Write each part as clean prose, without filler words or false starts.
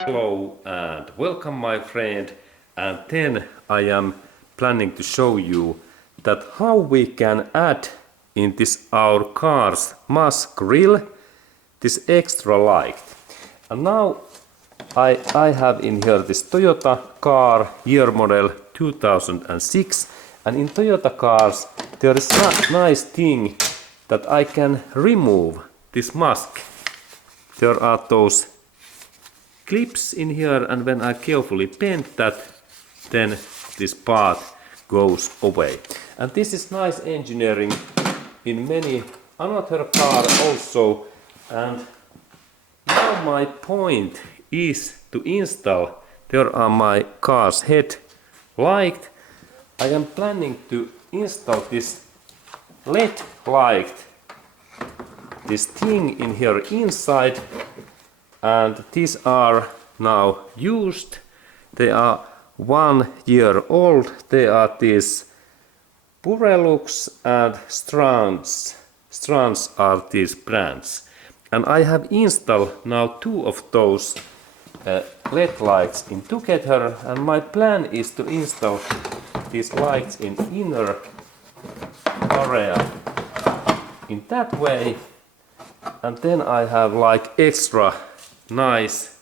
Hello and welcome my friend, and then I am planning to show you that how we can add in this our car's mask grill this extra light. And now I have in here this Toyota car, year model 2006, and in Toyota cars there is a nice thing that I can remove this mask. There are those clips in here, and when I carefully bend that, then this part goes away. And this is nice engineering in many another car also. And now my point is to install, there are my car's head light. I am planning to install this LED light, this thing in here inside, and these are now used. They are 1 year old. They are these Purelux and Strands. Strands are these brands. And I have installed now 2 of those LED lights in together, and my plan is to install these lights in inner area in that way, and then I have like extra nice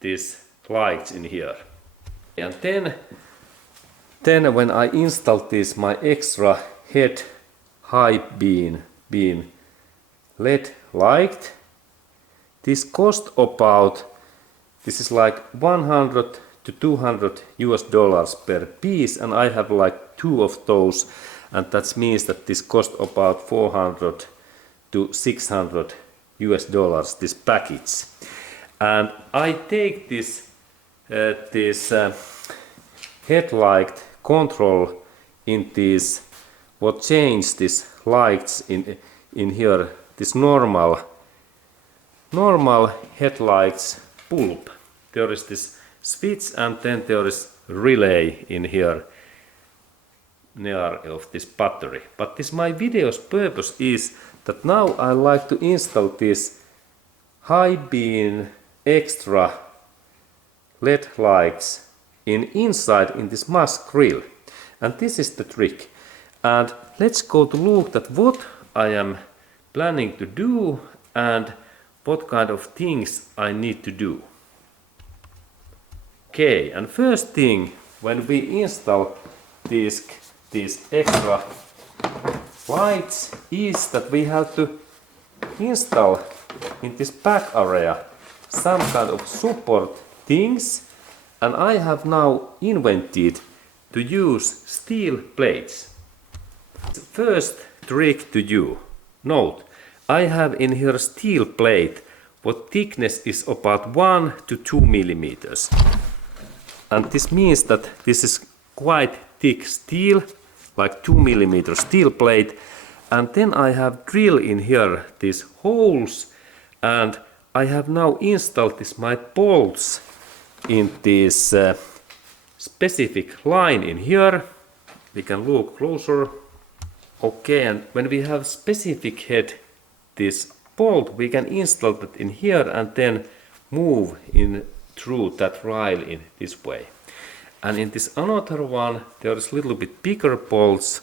these lights in here. And then when I install this my extra head high beam LED light, this cost about, this is like 100 to 200 US dollars per piece, and I have like 2 of those, and that means that this cost about 400 to 600 US dollars this package. And I take this headlight control in this, what change these lights in here, this normal headlights bulb. There is this switch, and then there is relay in here near of this battery. But this my video's purpose is that now I like to install this high beam extra LED lights inside in this mask grill, and this is the trick. And let's go to look at what I am planning to do and what kind of things I need to do. Okay, and first thing, when we install these extra lights, is that we have to install in this back area some kind of support things, and I have now invented to use steel plates. First trick to you, note, I have in here steel plate, what thickness is about 1 to 2 millimeters. And this means that this is quite thick steel, like 2 millimeter steel plate. And then I have drilled in here these holes, and I have now installed this my bolts in this specific line in here. We can look closer. Okay, and when we have specific head this bolt, we can install that in here and then move in through that rail in this way. And in this another one there is a little bit bigger bolts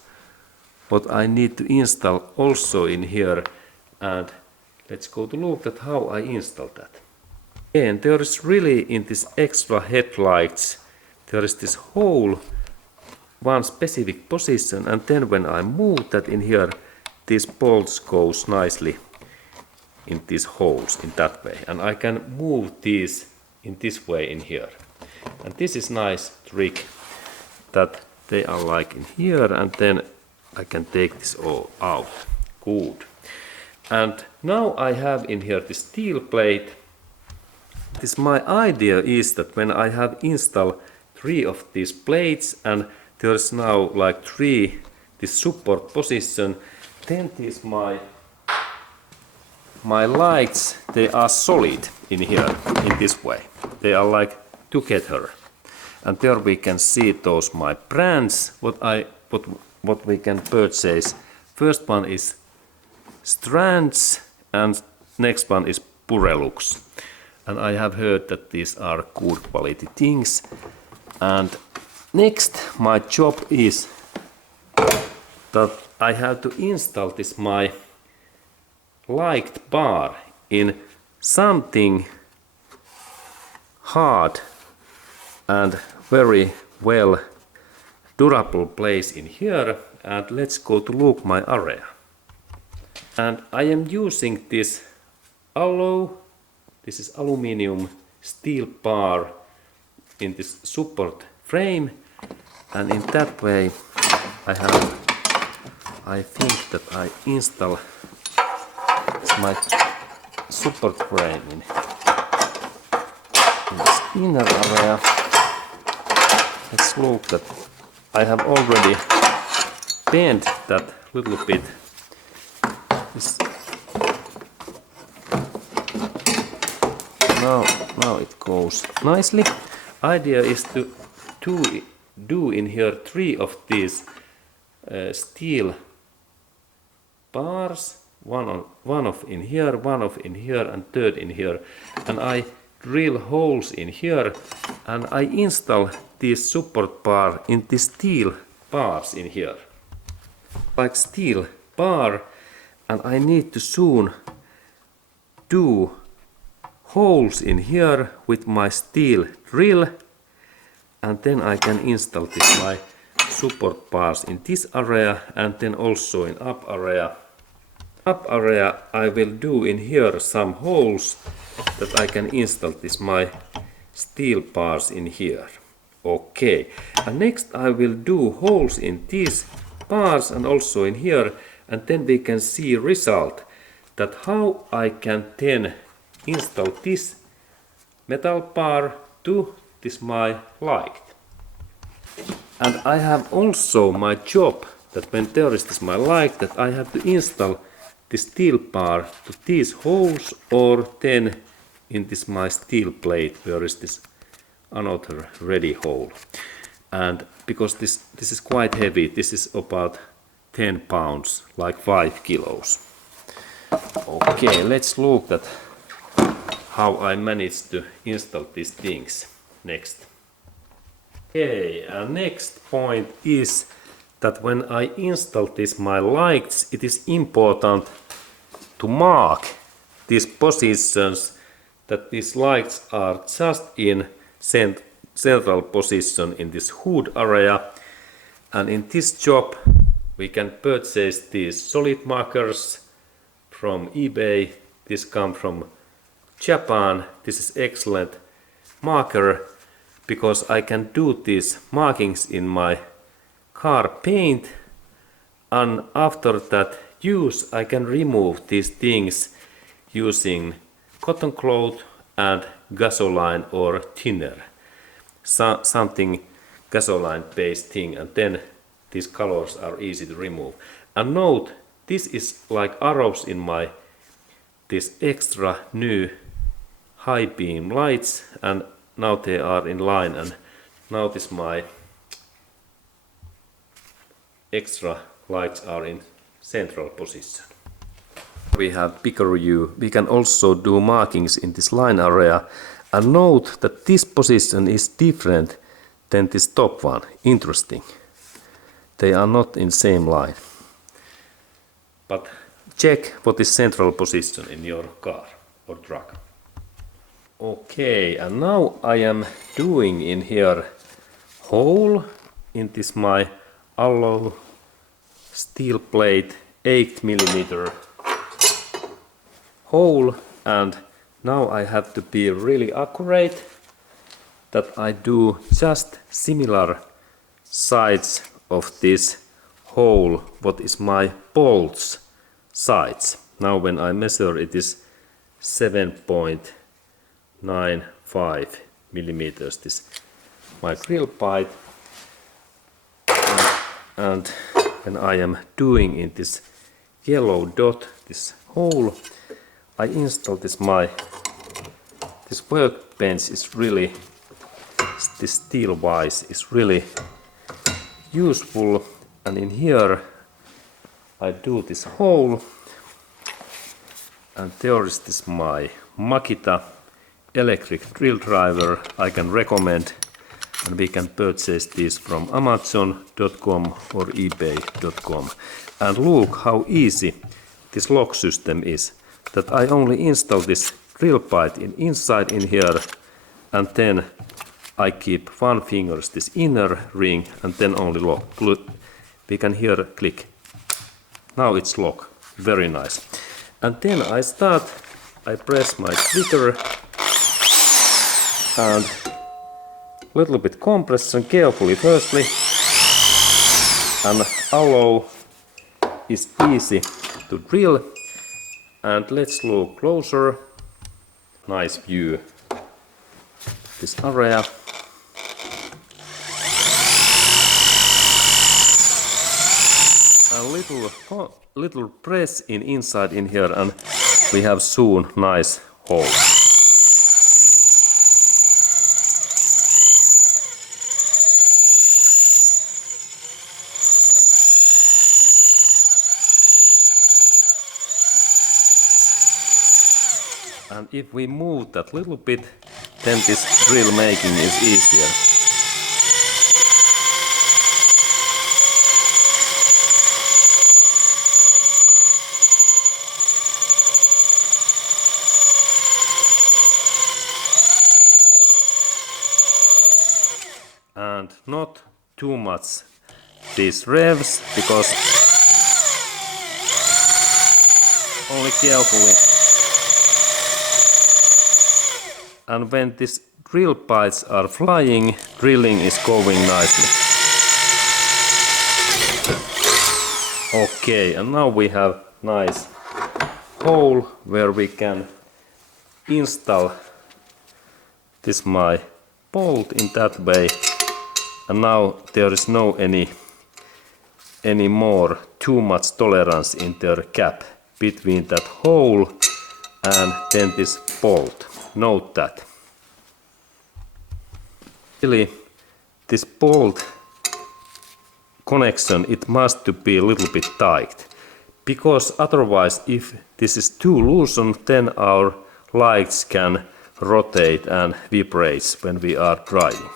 what I need to install also in here, and let's go to look at how I install that. And there is really in this extra headlights there is this hole, one specific position, and then when I move that in here, these bolts goes nicely in these holes in that way, and I can move these in this way in here. And this is nice trick that they are like in here, and then I can take this all out. Good. And now I have in here the steel plate. This my idea is that when I have installed 3 of these plates, and there's now like 3 this support position, then these my lights, they are solid in here in this way. They are like together, and there we can see those my brands what we can purchase. First one is strands, and next one is Purelux. And I have heard that these are good quality things. And next my job is that I have to install this my light bar in something hard and very well durable place in here, and let's go to look my area. And I am using this alloy, this is aluminium steel bar in this support frame, and in that way I think that I install my support frame in this inner area. Let's look that I have already bent that little bit. Now it goes nicely. Idea is to do in here 3 of these steel bars, one of in here, one of in here, and third in here, and I drill holes in here, and I install this support bar in the steel bars in here, like steel bar, and I need to soon do holes in here with my steel drill, and then I can install this my support bars in this area, and then also in up area. Up area I will do in here some holes that I can install this my steel bars in here. Okay, and next I will do holes in these bars and also in here, and then we can see result that how I can then install this metal bar to this my light. And I have also my job that when there is this my light, that I have to install the steel bar to these holes, or then in this my steel plate where is this another ready hole. And because this is quite heavy, this is about 10 pounds, like 5 kilos. Okay, let's look at how I managed to install these things next. Okay, and next point is that when I install this my lights, it is important to mark these positions, that these lights are just in central position in this hood area. And in this job we can purchase these solid markers from eBay. This comes from Japan. This is excellent marker because I can do these markings in my car paint, and after that use I can remove these things using cotton cloth and gasoline or thinner, something gasoline based thing, and then these colors are easy to remove. And note, this is like arrows in my this extra new high beam lights, and now they are in line, and now this my extra lights are in central position. We have bigger view. We can also do markings in this line area, and note that this position is different than this top one. Interesting. They are not in same line. But check what is central position in your car or truck. Okay, and now I am doing in here hole in this my alloy steel plate 8mm hole, and now I have to be really accurate that I do just similar sides of this hole what is my bolts sides. Now when I measure it is 7.95 this my drill pipe, and when I am doing in this yellow dot this hole, I install this this workbench is really, this steel wise is really useful, and in here I do this hole, And there is this my Makita electric drill driver. I can recommend, and we can purchase this from Amazon.com or eBay.com. And look how easy this lock system is. That I only install this drill bit inside in here, and then I keep one finger this inner ring and then only lock. We can here click. Now it's lock. Very nice. And then I press my trigger and little bit compression carefully firstly, and allow is easy to drill. And let's look closer. Nice view this area. A little press inside in here, and we have soon nice hole. And if we move that little bit, then this drill making is easier. And not too much these revs, because only carefully. And when these drill bites are flying, drilling is going nicely. Okay, and now we have nice hole where we can install this my bolt in that way. And now there is no any more too much tolerance in their gap between that hole and then this bolt. Note that. Really, this bolt connection, it must to be a little bit tight, because otherwise if this is too loosened, then our lights can rotate and vibrate when we are driving.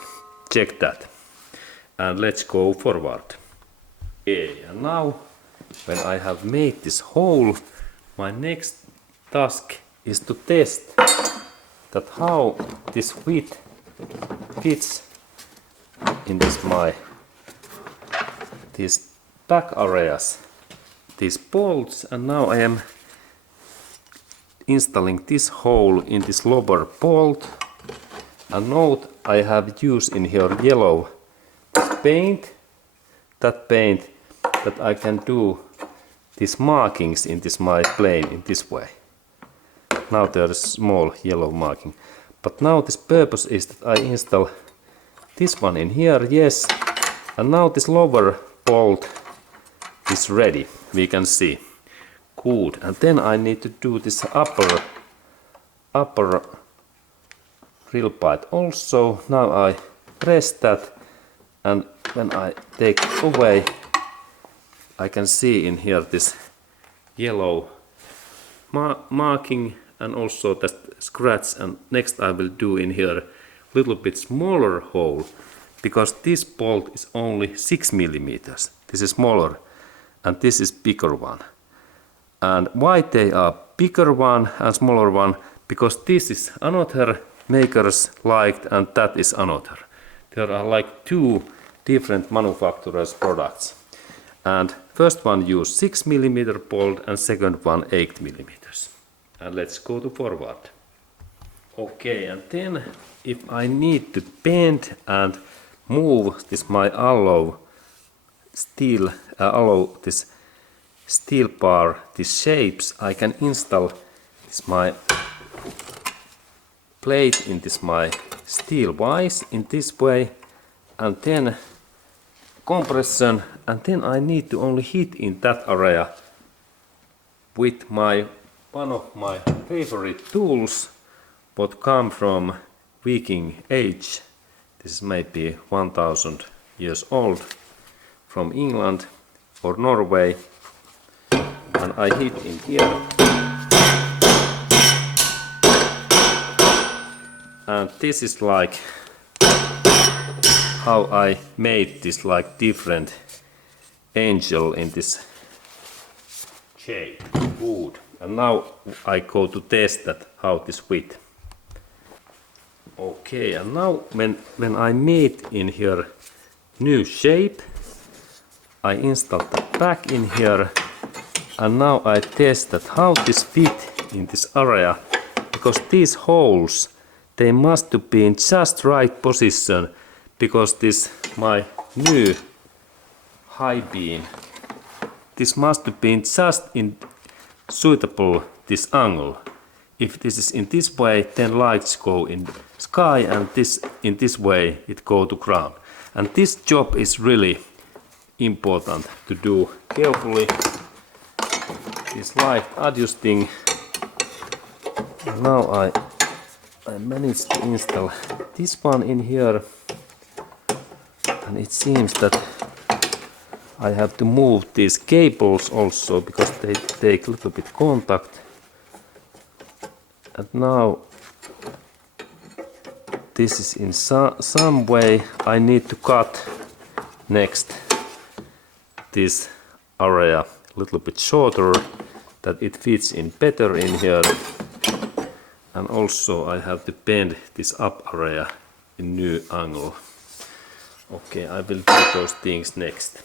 Check that. And let's go forward. Okay, and now when I have made this hole, my next task is to test that how this fits in these back areas, these bolts. And now I am installing this hole in this lower bolt. And note I have used in here yellow paint, that I can do these markings in this my plane in this way. Now there is small yellow marking, but now this purpose is that I install this one in here, yes, and now this lower bolt is ready, we can see. Good, and then I need to do this upper drill bit also. Now I press that, and when I take it away, I can see in here this yellow marking and also that scratch. And next I will do in here a little bit smaller hole, because this bolt is only 6 millimeters. This is smaller and this is bigger one. And why they are bigger one and smaller one? Because this is another makers liked and that is another. There are like two different manufacturers products. And first one use 6 millimeter bolt and second one 8 millimeters. And let's go to forward. Okay, and then if I need to bend and move this my alloy this steel bar, these shapes, I can install this my plate in this my steel vise in this way, and then compression, and then I need to only hit in that area with one of my favorite tools what come from Viking age. This is maybe 1000 years old, from England or Norway, and I hit in here and this is like how I made this like different angel in this shape. Good. And now I go to test that how this fit. Okay, and now when I made in here new shape, I installed that back in here, and now I test that how this fit in this area, because these holes, they must be in just right position, because this my new high beam, this must be in just in suitable this angle. If this is in this way, then lights go in the sky, and this in this way it go to ground. And this job is really important to do carefully. This light adjusting. Now I managed to install this one in here, and it seems that I have to move these cables also because they take a little bit contact. And now this is in some way I need to cut next this area a little bit shorter, that it fits in better in here. And also I have to bend this up area in new angle. Okay, I will do those things next.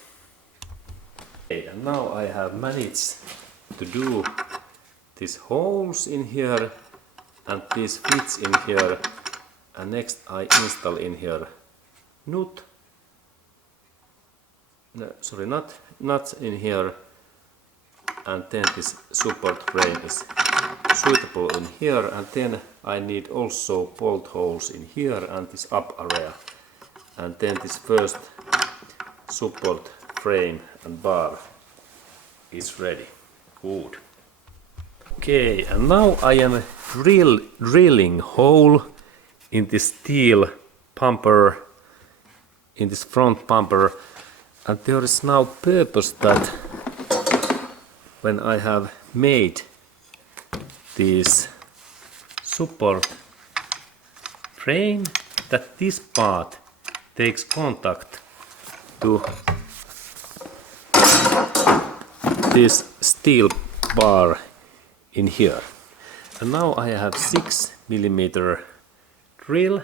Okay, and now I have managed to do these holes in here and these fits in here, and next I install in here nuts in here, and then this support frame is suitable in here, and then I need also bolt holes in here and this up area, and then this first support frame and bar is ready. Good. Okay, and now I am drilling hole in this steel bumper, in this front bumper, and there is now purpose that when I have made this support frame, that this part takes contact to this steel bar in here. And now I have 6mm drill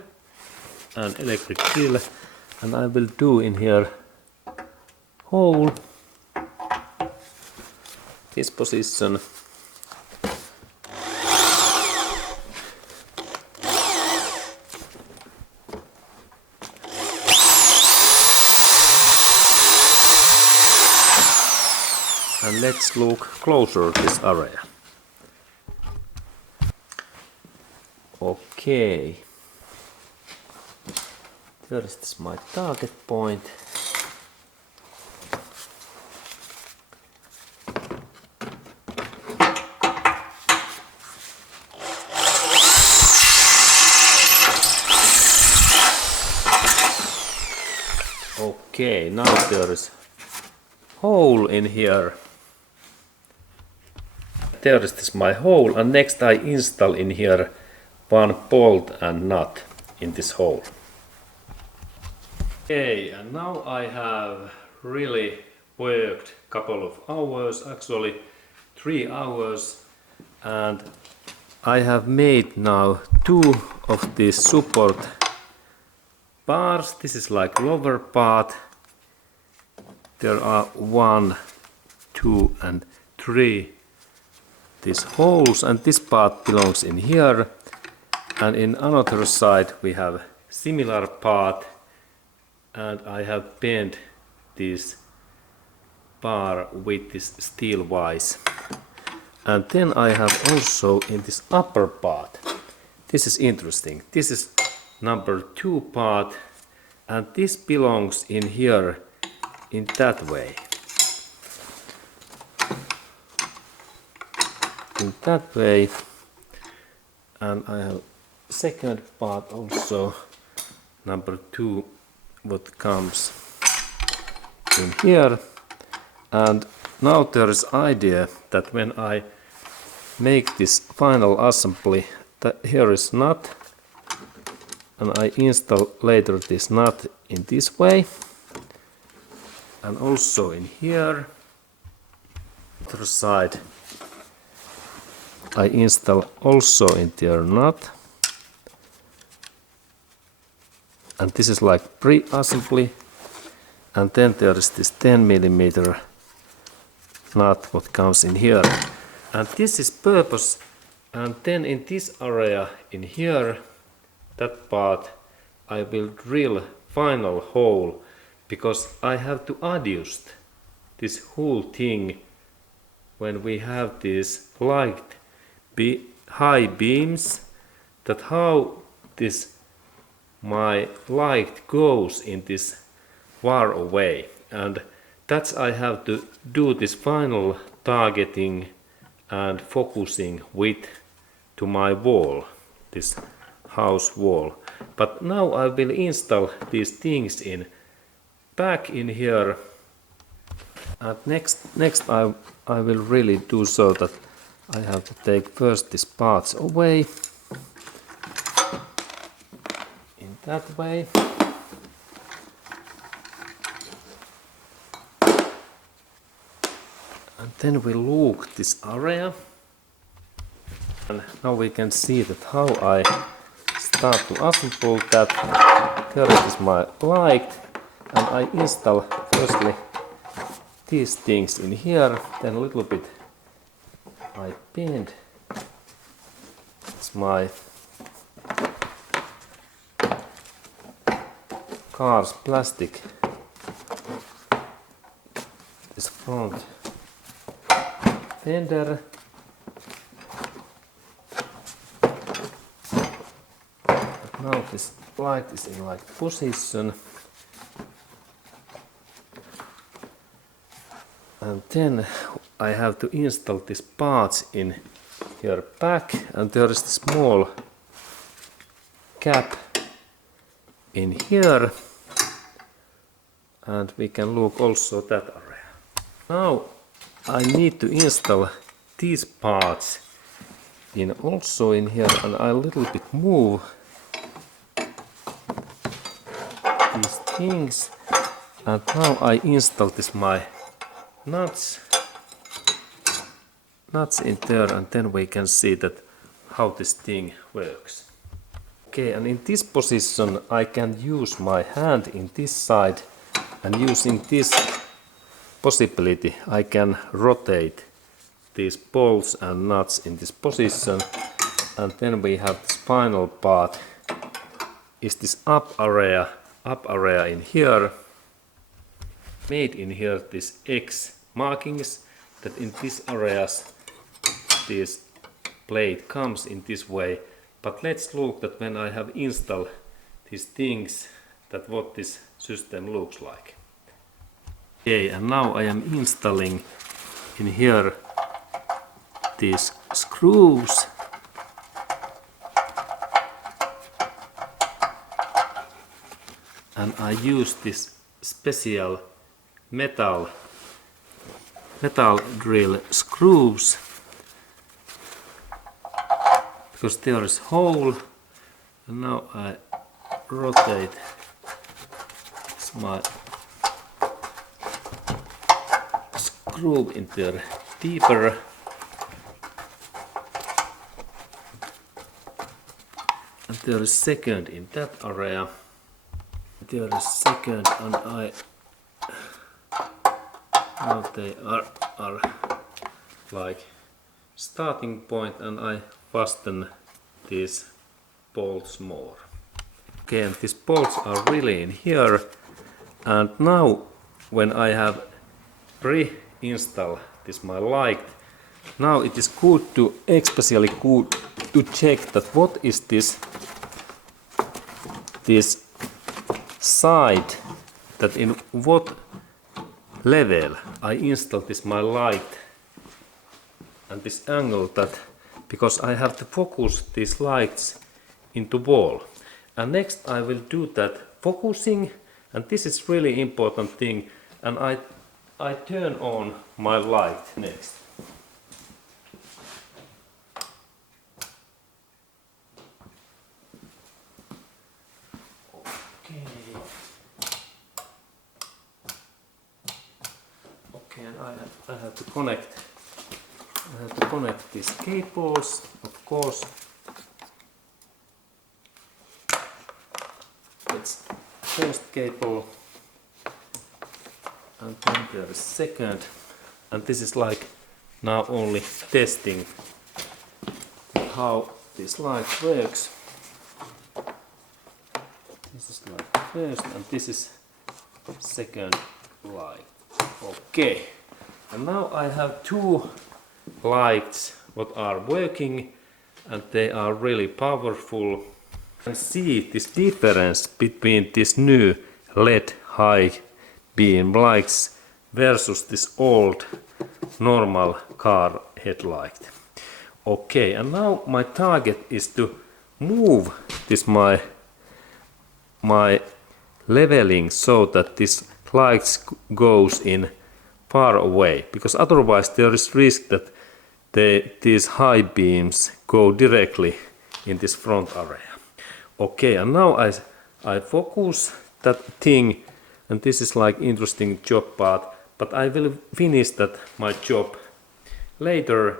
and electric drill, and I will do in here hole this position. And let's look closer at this area. Okay, there is this my target point. Okay, now there is hole in here. There is this my hole, and next I install in here one bolt and nut in this hole. Okay, and now I have really worked a couple of hours, actually 3 hours, and I have made now 2 of these support bars. This is like lower part. There are 1, 2 and 3 these holes, and this part belongs in here, and in another side we have similar part, and I have bent this bar with this steel vise. And then I have also in this upper part, this is interesting, this is number 2 part, and this belongs in here in that way. In that way, and I have second part also, number 2, what comes in here. And now there is idea that when I make this final assembly, that here is nut and I install later this nut in this way, and also in here, other side, I install also in their nut, and this is like pre-assembly, and then there is this 10mm nut what comes in here, and this is purpose. And then in this area in here, that part, I will drill final hole, because I have to adjust this whole thing when we have these light high beams, that how this my light goes in this far away, and that's I have to do this final targeting and focusing with to my wall, this house wall. But now I will install these things in back in here, and next I will really do so that I have to take first these parts away in that way. And then we look this area, and now we can see that how I start to assemble that. There is my light, and I install firstly these things in here, then a little bit I bend. It's my car's plastic, this front fender. Now this light is in like position, and then I have to install these parts in here back, and there is the small cap in here, and we can look also that area. Now I need to install these parts in also in here, and I little bit move these things, and now I install this my nuts in there, and then we can see that how this thing works. Okay, and in this position I can use my hand in this side, and using this possibility I can rotate these bolts and nuts in this position, and then we have this final part is this up area in here, made in here this X markings, that in these areas this plate comes in this way. But let's look that when I have installed these things, that what this system looks like. Okay, and now I am installing in here these screws, and I use this special metal drill screws, because there is hole, and now I rotate my screw in there deeper, and there is second in that area, there is second, and now they are like starting point, and I fasten these bolts more. Okay, and these bolts are really in here, and now when I have pre-installed this my light, now it is good to, especially good to check that what is this side, that in what level I install this my light, and this angle, that because I have to focus these lights into wall. And next I will do that focusing, and this is really important thing, and I turn on my light next. I have to connect these cables, of course. It's first cable, and then there is second, and this is like now only testing how this light works. This is like first, and this is second light. Okay, and now I have two lights what are working, and they are really powerful. You can see this difference between this new LED high beam lights versus this old normal car headlight. Okay, and now my target is to move this my leveling so that this lights goes in far away, because otherwise there is risk that these high beams go directly in this front area. Okay, and now I focus that thing, and this is like interesting job part, but I will finish that my job later.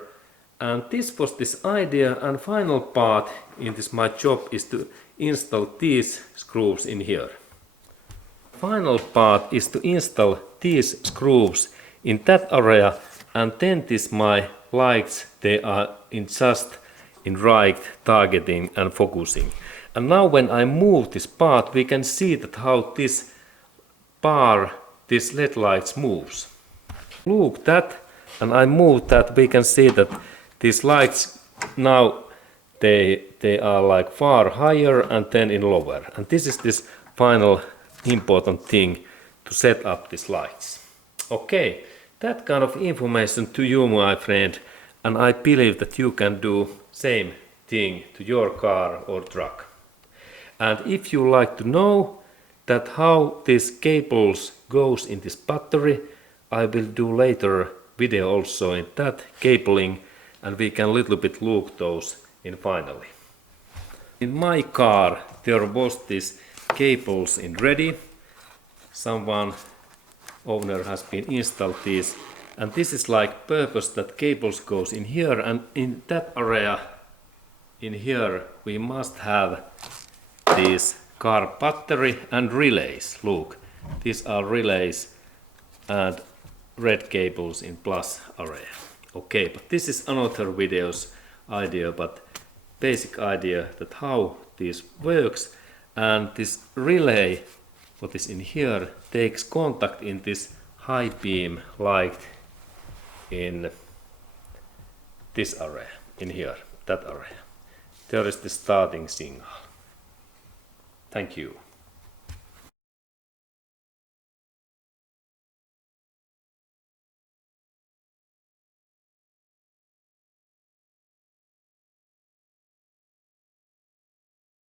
And this was this idea, and final part in this my job is to install these screws in here. Final part is to install these screws in that area, and then this my lights, they are just in right targeting and focusing. And now when I move this part, we can see that how this bar, this LED lights moves. Look that, and I move that, we can see that these lights now they are like far higher and then in lower. And this is this final important thing to set up these lights. Okay, that kind of information to you, my friend, and I believe that you can do same thing to your car or truck. And if you like to know that how these cables goes in this battery, I will do later video also in that cabling, and we can little bit look those in finally. In my car there was these cables in ready. Someone owner has been installed these, and this is like purpose that cables goes in here, and in that area in here we must have this car battery and relays. Look, these are relays and red cables in plus area. Okay, but this is another video's idea, but basic idea that how this works. And this relay what is in here takes contact in this high beam light in this area, in here, that area. There is the starting signal. Thank you.